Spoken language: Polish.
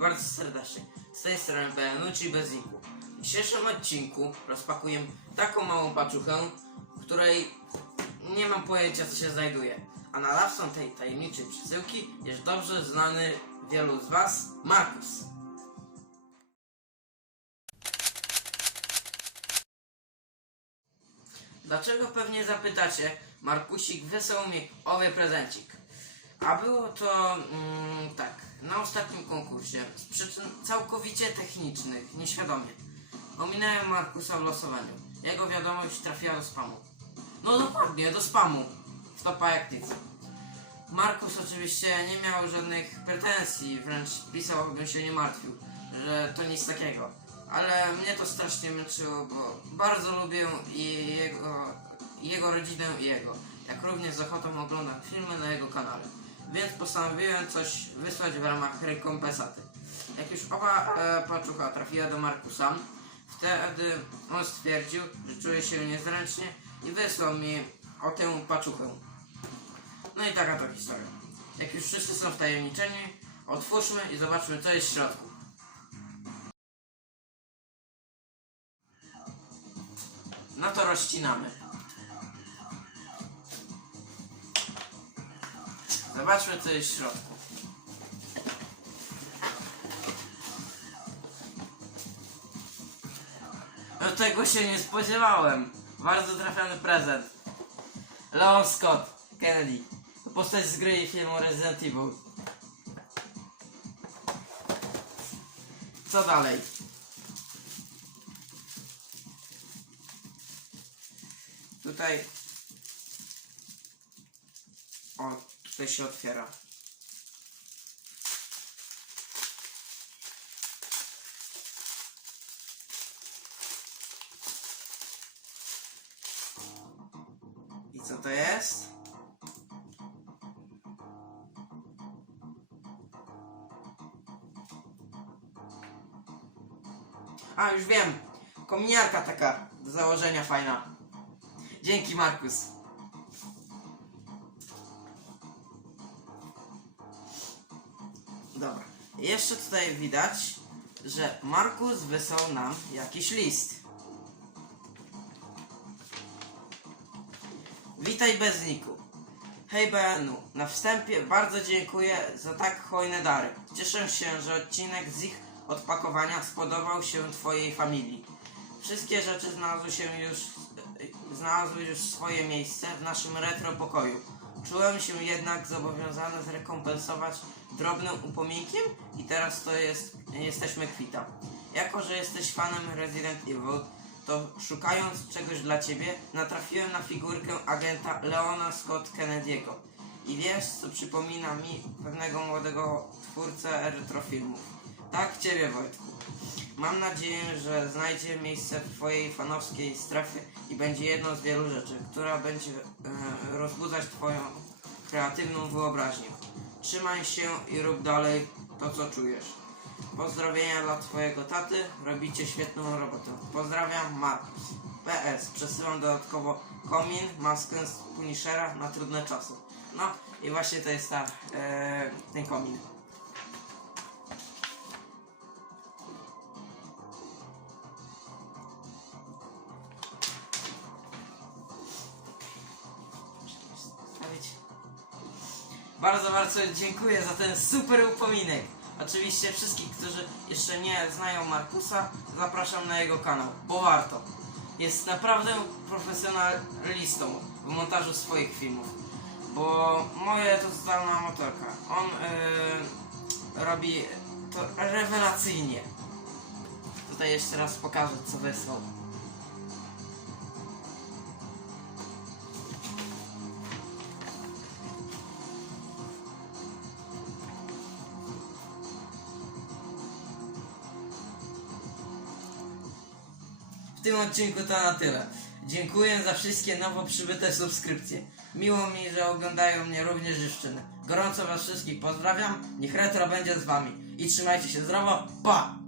bardzo serdecznie. Z tej strony Benucci bez Inku. W dzisiejszym odcinku rozpakuję taką małą paczuchę, w której nie mam pojęcia co się znajduje. A nadawcą tej tajemniczej przesyłki jest dobrze znany wielu z Was Markus. Dlaczego pewnie zapytacie, Markusik wysłał mi owy prezencik. A było to mm, tak, na ostatnim konkursie, z przyczyn całkowicie technicznych, nieświadomie. Ominąłem Markusa w losowaniu. Jego wiadomość trafiła do spamu. No dokładnie, do spamu. W topa jak nic. Markus oczywiście nie miał żadnych pretensji, wręcz pisał, bym się nie martwił, że to nic takiego. Ale mnie to strasznie męczyło, bo bardzo lubię i jego, i jego rodzinę i jego. Jak również z ochotą oglądam filmy na jego kanale. Więc postanowiłem coś wysłać w ramach rekompensaty. Jak już owa e, paczucha trafiła do Markusa, wtedy on stwierdził, że czuje się niezręcznie i wysłał mi o tę paczuchę. No i taka to historia. Jak już wszyscy są wtajemniczeni, otwórzmy i zobaczmy co jest w środku. No to rozcinamy. Zobaczmy co jest w środku. No tego się nie spodziewałem. Bardzo trafiony prezent. Leon Scott, Kennedy. Postać z gry i filmu Resident Evil. Co dalej? Tutaj... O, tutaj się otwiera. I co to jest? A, już wiem. Kominiarka taka do założenia fajna. Dzięki, Markus. Dobra. Jeszcze tutaj widać, że Markus wysłał nam jakiś list. Witaj Bezniku. Hej BNU, na wstępie bardzo dziękuję za tak hojne dary. Cieszę się, że odcinek z ich odpakowania spodobał się Twojej familii. Wszystkie rzeczy znalazły się już, znalazły już swoje miejsce w naszym retro pokoju. Czułem się jednak zobowiązany zrekompensować drobnym upominkiem i teraz to jest, jesteśmy kwita. Jako, że jesteś fanem Resident Evil, to szukając czegoś dla ciebie, natrafiłem na figurkę agenta Leona Scott Kennedy'ego. I wiesz, co przypomina mi pewnego młodego twórcę retrofilmów. Tak, ciebie Wojtku. Mam nadzieję, że znajdzie miejsce w twojej fanowskiej strefie i będzie jedną z wielu rzeczy, która będzie e, rozbudzać twoją kreatywną wyobraźnię. Trzymaj się i rób dalej to, co czujesz. Pozdrowienia dla twojego taty, robicie świetną robotę. Pozdrawiam, Markus. PS, przesyłam dodatkowo komin, maskę z Punishera na trudne czasy. No i właśnie to jest ta, e, ten komin. Bardzo, bardzo dziękuję za ten super upominek. Oczywiście wszystkich, którzy jeszcze nie znają Markusa, zapraszam na jego kanał, bo warto. Jest naprawdę profesjonalistą w montażu swoich filmów. Bo moje to zdalna motorka. On yy, robi to rewelacyjnie. Tutaj jeszcze raz pokażę, co wysłał. Tym odcinku to na tyle. Dziękuję za wszystkie nowo przybyte subskrypcje. Miło mi, że oglądają mnie również dziewczyny. Gorąco Was wszystkich pozdrawiam. Niech retro będzie z Wami. I trzymajcie się zdrowo. Pa!